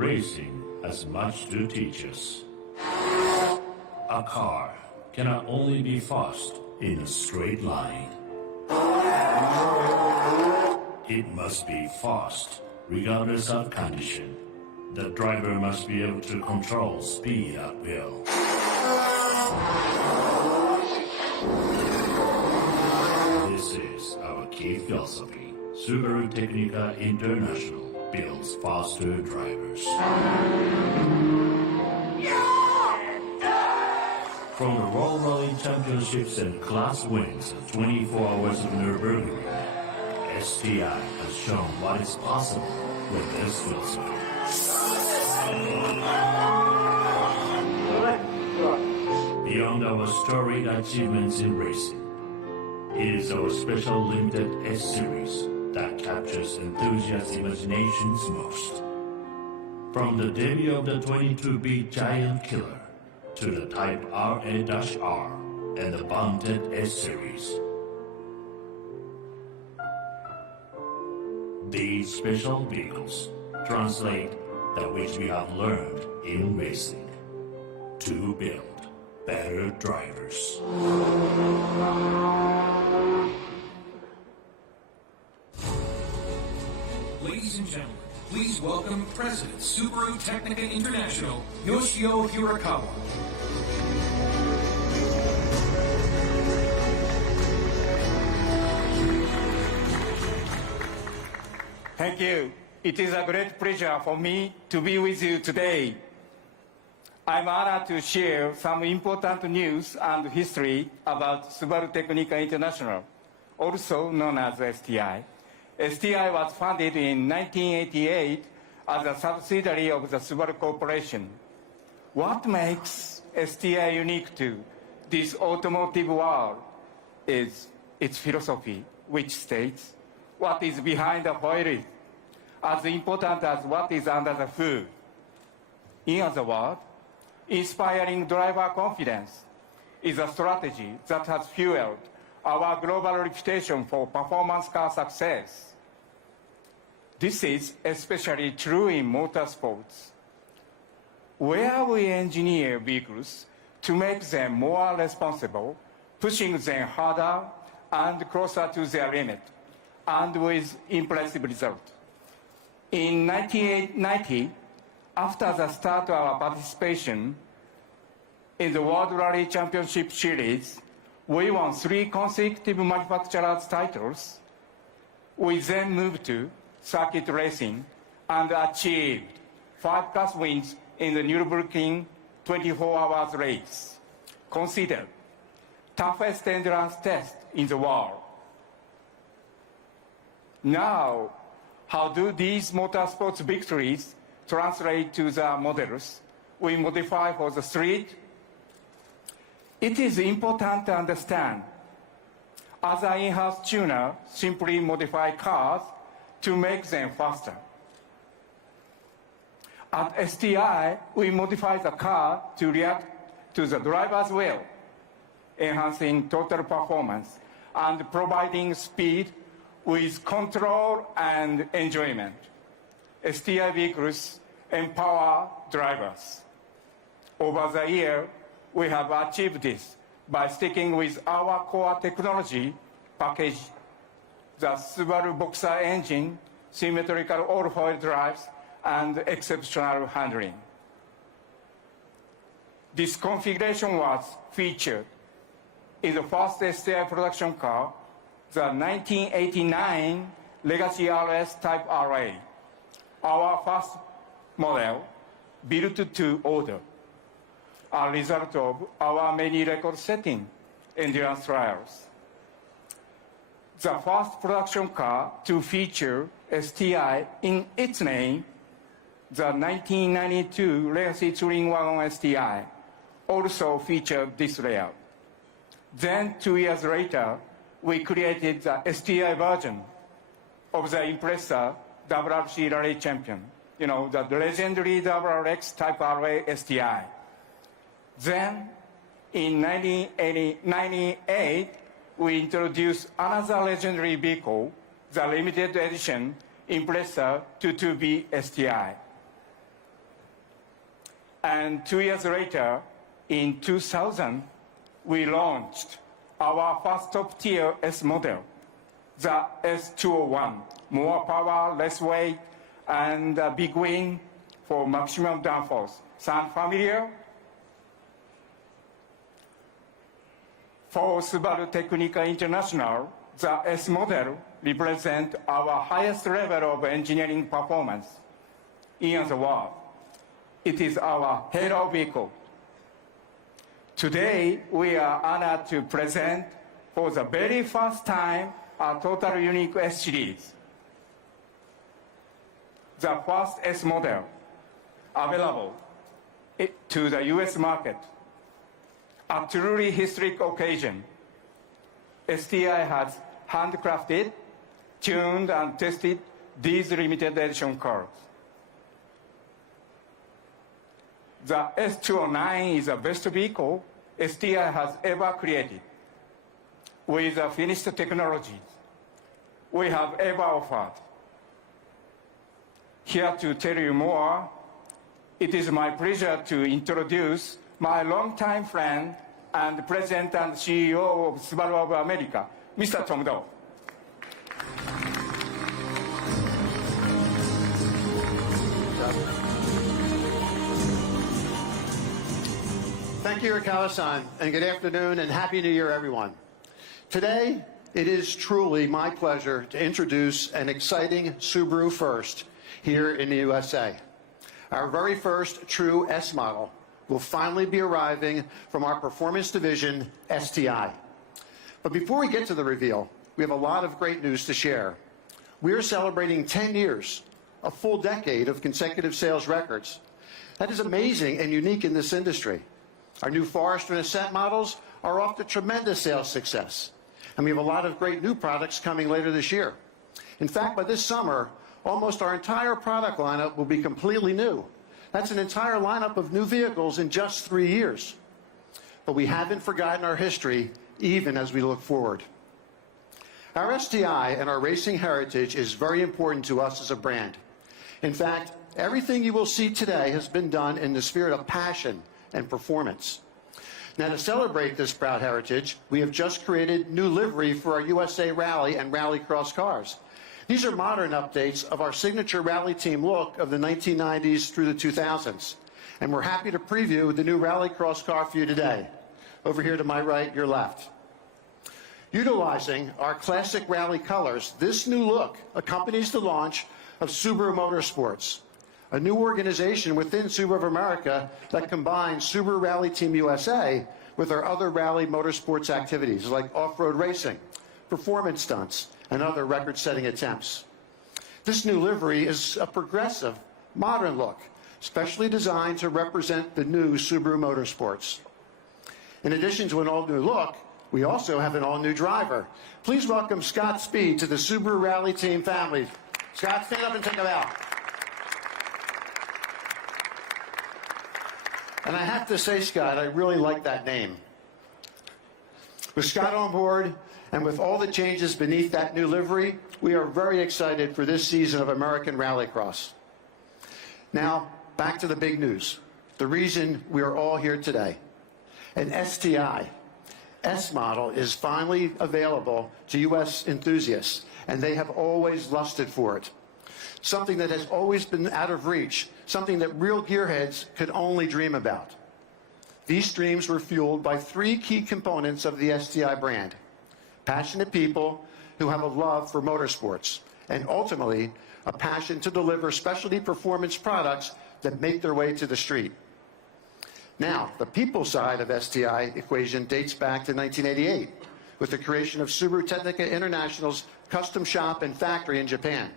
Racing has much to teach us. A car cannot only be fast in a straight line. It must be fast regardless of condition. The driver must be able to control speed at will. This is our key philosophy. Subaru Technica International builds faster drivers. From the World Rally Championships and class wins at 24 Hours of Nürburgring, STI has shown what is possible with this philosophy. Beyond our storied achievements in racing, it is our special limited S-Series that captures enthusiasts' imaginations most. From the debut of the 22B Giant Killer to the Type RA-R and the vaunted S-Series, these special vehicles translate that which we have learned in racing to build better drivers. Ladies and gentlemen, please welcome President Subaru Technica International, Yoshio Hirakawa. Thank you. It is a great pleasure for me to be with you today. I'm honored to share some important news and history about Subaru Technica International, also known as STI. STI was founded in 1988 as a subsidiary of the Subaru Corporation. What makes STI unique to this automotive world is its philosophy, which states, what is behind the wheel is as important as what is under the hood. In other words, inspiring driver confidence is a strategy that has fueled our global reputation for performance car success. This is especially true in motorsports, where we engineer vehicles to make them more responsible, pushing them harder and closer to their limit, and with impressive results. In 1990, after the start of our participation in the World Rally Championship Series, we won 3 consecutive manufacturers' titles. We then moved to circuit racing and achieved 5 class wins in the Nürburgring 24 hours race, considered toughest endurance test in the world. Now, how do these motorsports victories translate to the models we modify for the street? It is important to understand, as an in-house tuner simply modify cars to make them faster. At STI, we modify the car to react to the driver's will, enhancing total performance and providing speed with control and enjoyment. STI vehicles empower drivers. Over the year, we have achieved this by sticking with our core technology package, the Subaru Boxer engine, symmetrical all-wheel drives, and exceptional handling. This configuration was featured in the first STI production car, the 1989 Legacy RS Type RA, our first model built to order, a result of our many record-setting endurance trials. The first production car to feature STI in its name, the 1992 Legacy Touring Wagon STI, also featured this layout. Then 2 years later, we created the STI version of the Impreza WRC Rally Champion, the legendary WRX Type RA STI. Then, in 1998, we introduced another legendary vehicle, the limited edition Impreza 22B STI. And 2 years later, in 2000, we launched our first top-tier S model, the S209. More power, less weight, and a big wing for maximum downforce. Sound familiar? For Subaru Technica International, the S model represents our highest level of engineering performance in the world. It is our hero vehicle. Today, we are honored to present for the very first time a total unique S series. The first S model available to the US market. A truly historic occasion. STI has handcrafted, tuned, and tested these limited edition cars. The S209 is the best vehicle STI has ever created, with the finished technologies we have ever offered. Here to tell you more, it is my pleasure to introduce my longtime friend and President and CEO of Subaru of America, Mr. Tom Doe. Thank you, Rikawa-san, and good afternoon and Happy New Year, everyone. Today, it is truly my pleasure to introduce an exciting Subaru first here in the USA. Our very first true S model will finally be arriving from our performance division, STI. But before we get to the reveal, we have a lot of great news to share. We are celebrating 10 years, a full decade of consecutive sales records. That is amazing and unique in this industry. Our new Forester and Ascent models are off to tremendous sales success. And we have a lot of great new products coming later this year. In fact, by this summer, almost our entire product lineup will be completely new. That's an entire lineup of new vehicles in just 3 years. But we haven't forgotten our history, even as we look forward. Our STI and our racing heritage is very important to us as a brand. In fact, everything you will see today has been done in the spirit of passion and performance. Now, to celebrate this proud heritage, we have just created new livery for our USA Rally and Rallycross cars. These are modern updates of our signature rally team look of the 1990s through the 2000s. And we're happy to preview the new Rallycross car for you today. Over here to my right, your left. Utilizing our classic rally colors, this new look accompanies the launch of Subaru Motorsports, a new organization within Subaru of America that combines Subaru Rally Team USA with our other rally motorsports activities like off-road racing, performance stunts, and other record-setting attempts. This new livery is a progressive, modern look, specially designed to represent the new Subaru Motorsports. In addition to an all-new look, we also have an all-new driver. Please welcome Scott Speed to the Subaru Rally Team family. Scott, stand up and take a bow. And I have to say, Scott, I really like that name. With Scott on board, and with all the changes beneath that new livery, we are very excited for this season of American Rallycross. Now, back to the big news, the reason we are all here today. An STI S model is finally available to U.S. enthusiasts, and they have always lusted for it. Something that has always been out of reach, something that real gearheads could only dream about. These dreams were fueled by 3 key components of the STI brand: passionate people who have a love for motorsports, and ultimately a passion to deliver specialty performance products that make their way to the street. Now, the people side of STI equation dates back to 1988 with the creation of Subaru Technica International's custom shop and factory in Japan.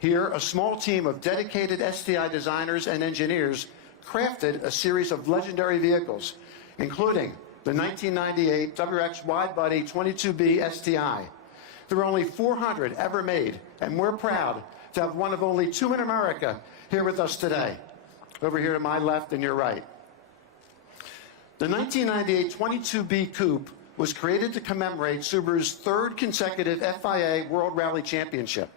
Here, a small team of dedicated STI designers and engineers crafted a series of legendary vehicles, including the 1998 WRX Widebody 22B STI. There were only 400 ever made, and we're proud to have one of only 2 in America here with us today. Over here to my left and your right. The 1998 22B Coupe was created to commemorate Subaru's 3rd consecutive FIA World Rally Championship.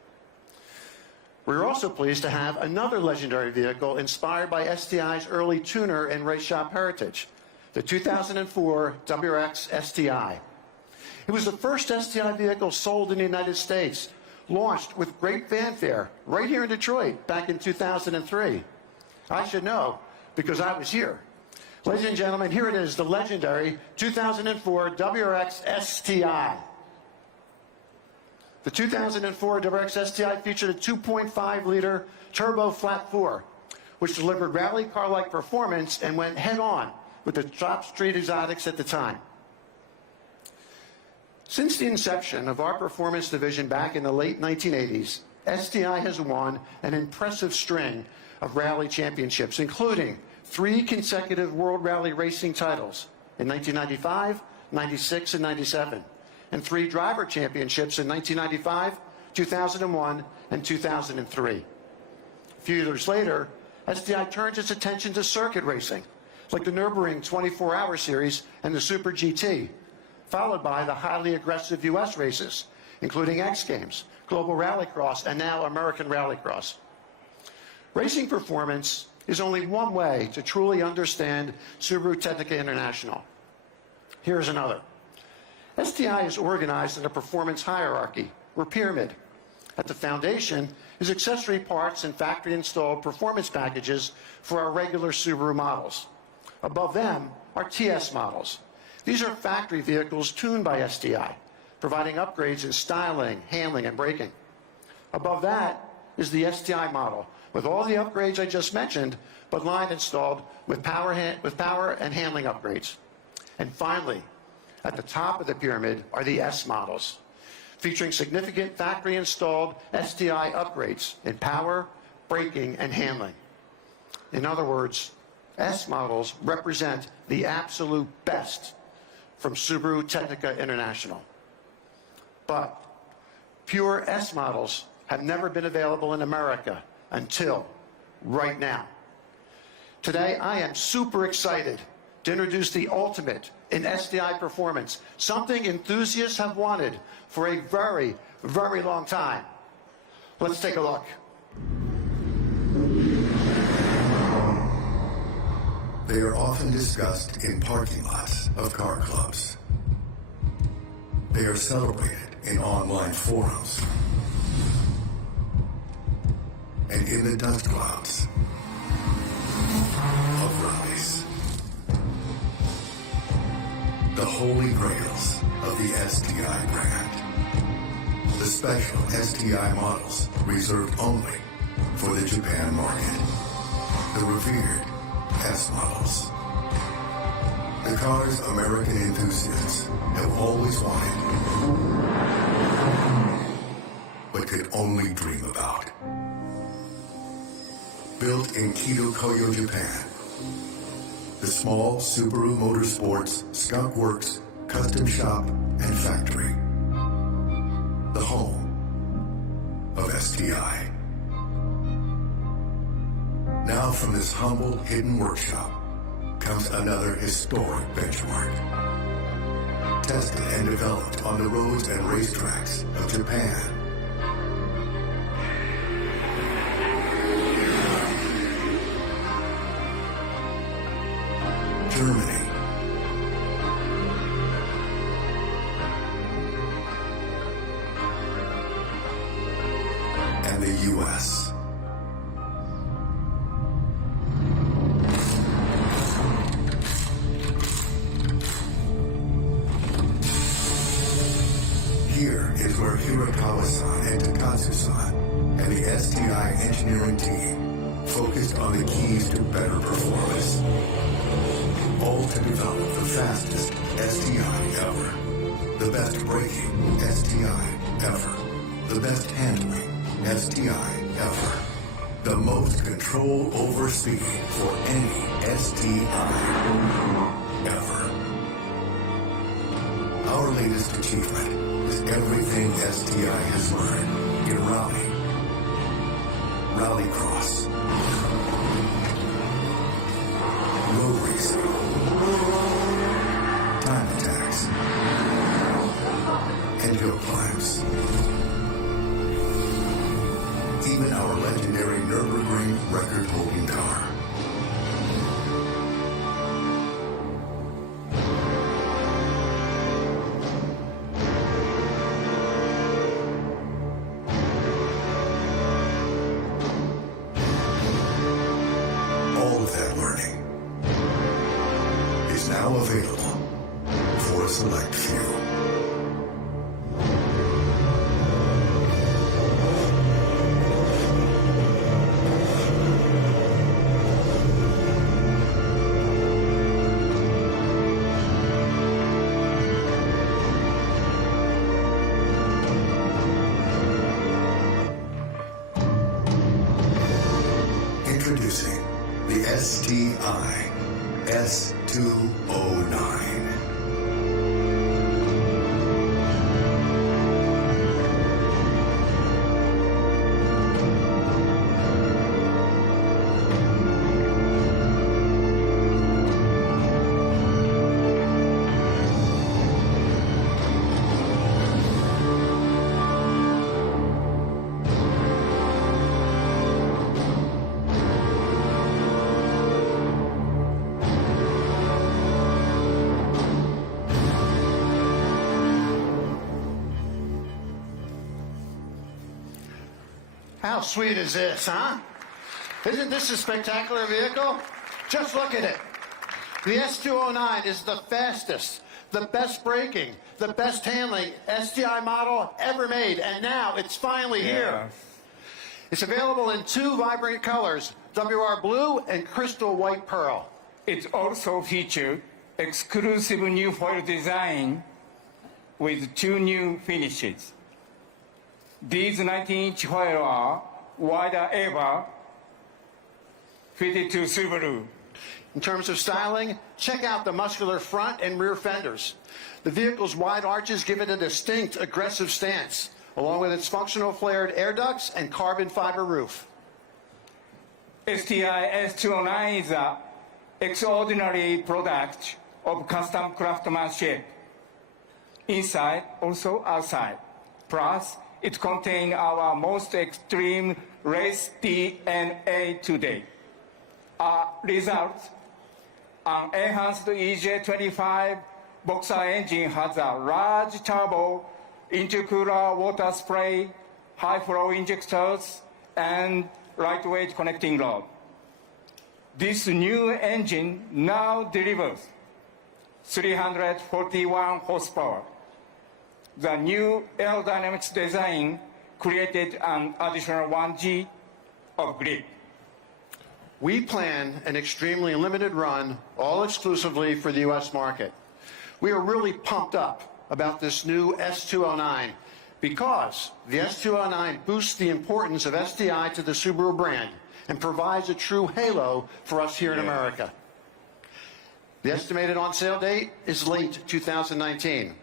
We're also pleased to have another legendary vehicle inspired by STI's early tuner and race shop heritage, the 2004 WRX STI. It was the first STI vehicle sold in the United States, launched with great fanfare right here in Detroit back in 2003. I should know because I was here. Ladies and gentlemen, here it is, the legendary 2004 WRX STI. The 2004 WRX STI featured a 2.5-liter turbo flat four, which delivered rally car-like performance and went head-on with the top street exotics at the time. Since the inception of our performance division back in the late 1980s, STI has won an impressive string of rally championships, including 3 consecutive World Rally Racing titles in 1995, 96, and 97, and 3 driver championships in 1995, 2001, and 2003. A few years later, STI turns its attention to circuit racing, like the Nürburgring 24-Hour Series and the Super GT, followed by the highly aggressive U.S. races, including X Games, Global Rallycross, and now American Rallycross. Racing performance is only one way to truly understand Subaru Technica International. Here's another. STI is organized in a performance hierarchy, or pyramid. At the foundation is accessory parts and factory-installed performance packages for our regular Subaru models. Above them are TS models. These are factory vehicles tuned by STI, providing upgrades in styling, handling, and braking. Above that is the STI model, with all the upgrades I just mentioned, but line installed with power and handling upgrades. And finally, at the top of the pyramid are the S models, featuring significant factory-installed STI upgrades in power, braking, and handling. In other words, S models represent the absolute best from Subaru Technica International. But pure S models have never been available in America until right now. Today, I am super excited to introduce the ultimate in STI performance, something enthusiasts have wanted for a very, very long time. Let's take a look. They are often discussed in parking lots of car clubs. They are celebrated in online forums and in the dust clouds of rallies. The holy grails of the STI brand. The special STI models reserved only for the Japan market. The revered S models. The cars American enthusiasts have always wanted, but could only dream about. Built in Kyoto, Japan, the small Subaru Motorsports Skunk Works custom shop and factory. The home of STI. Now from this humble, hidden workshop comes another historic benchmark. Tested and developed on the roads and racetracks of Japan. Germany. And the U.S. Here is where Hirakawa-san and Takatsu-san and the STI engineering team focused on the keys to better performance. All to develop the fastest STI ever. The best braking STI ever. The best handling STI ever. The most control over speed for any STI ever. Our latest achievement is everything STI has learned in rally, rallycross, road racing, time attacks, and hill climbs. even our legendary Nürburgring record-holding car. All of that learning is now available for a select few. Introducing the STI S209. How sweet is this, huh? Isn't this a spectacular vehicle? Just look at it. The S209 is the fastest, the best braking, the best handling STI model ever made, and now it's finally here. It's available in two vibrant colors, WR Blue and Crystal White Pearl. It also features exclusive new foil design with two new finishes. These 19-inch foils are wider ever, fitted to Subaru. In terms of styling, check out the muscular front and rear fenders. The vehicle's wide arches give it a distinct, aggressive stance, along with its functional flared air ducts and carbon fiber roof. STI S209 is an extraordinary product of custom craftsmanship, inside, also outside. Plus, it contains our most extreme race DNA today. A result, an enhanced EJ25 boxer engine has a large turbo, intercooler water spray, high flow injectors, and lightweight connecting rod. This new engine now delivers 341 horsepower. The new aerodynamics design created an additional 1G of grip. We plan an extremely limited run, all exclusively for the U.S. market. We are really pumped up about this new S209 because the S209 boosts the importance of STI to the Subaru brand and provides a true halo for us here in America. The estimated on-sale date is late 2019.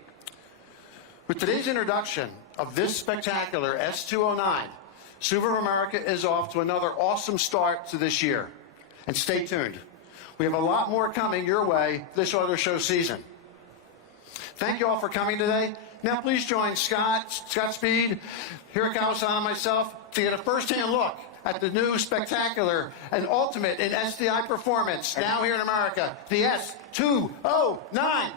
With today's introduction of this spectacular S209, Subaru America is off to another awesome start to this year. And stay tuned. We have a lot more coming your way this auto show season. Thank you all for coming today. Now please join Scott Speed, Hirakawa-san, and myself to get a first-hand look at the new spectacular and ultimate in STI performance, now here in America, the S209.